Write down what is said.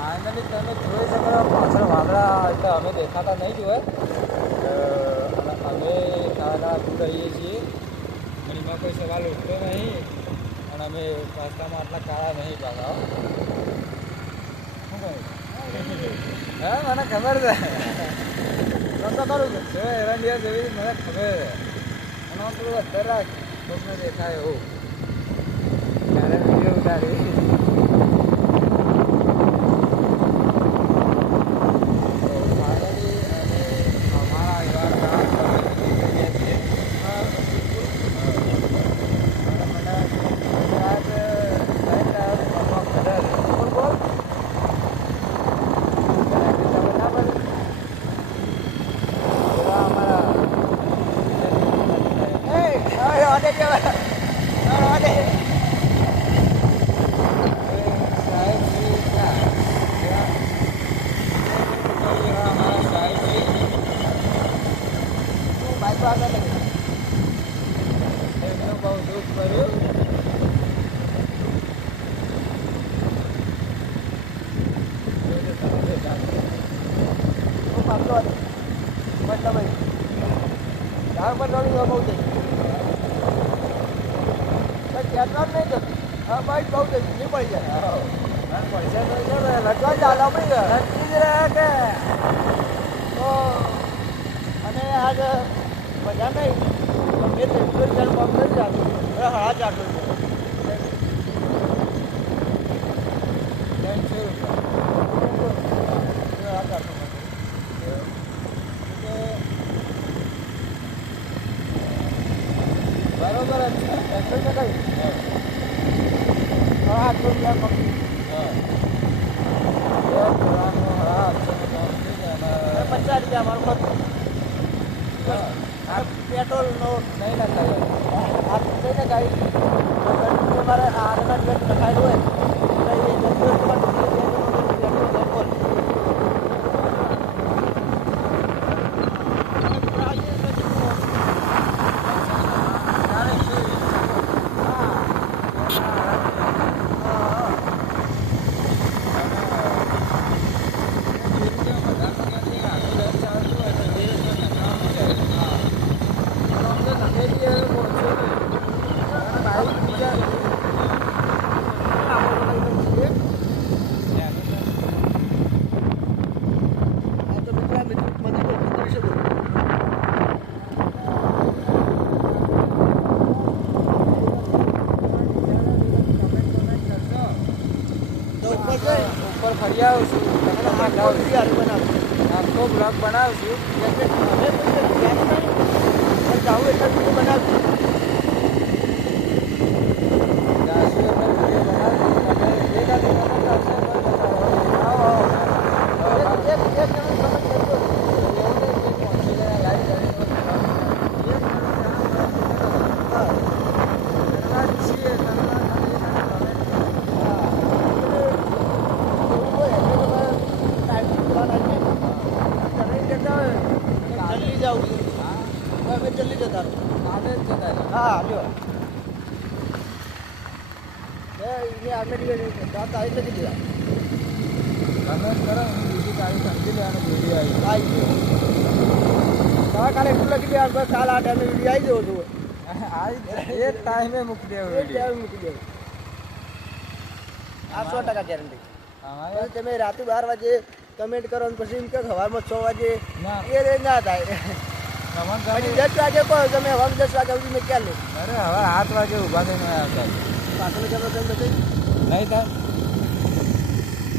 finally તમે જોઈ શકો પાછળ વાદળા એટલે અમે દેખાતા નહીં જોયે અમે કાળા દૂર રહીએ છીએ અને એમાં કોઈ સવાલ ઉઠતો નહીં અને અમે રસ્તામાં આટલા કાળા નહીં પાછા શું કહ્યું હા મને ખબર છે રસ્તો કરું છે એરંડિયા જેવી મને ખબર છે અને પેલું અત્યારે રાખ કોઈને દેખાય એવું ત્યારે વિડીયો ઉતારી અને આજ મજા નહીં હા ચાલુ બરોબર પેટ્રોલ નો નહીં નખાય આ કઈ નખાય તમારે આગળ નખાયેલું હોય ઉપર ફરી આવશું આખો બ્લોગ બનાવશું જાઉં એટલે બનાવશું કાલે એટલું લખી દે કાલ આ ટાઈમે વિડીયો આવી જવો છું એક ટાઈમે મૂકી દેવું મૂકી દેવું આ 100% ગેરંટી તમે રાતે 12 વાગે કમેન્ટ કરો અને પછી એમ કે સવારમાં 6 વાગે એ રે ના થાય 10 વાગે કહો તમે હવે 10 વાગે સુધી મેં ક્યાં લે અરે હવે 7 વાગે ઊભા થઈને આવતા પાછળ જવા કેમ નથી નહીં થાય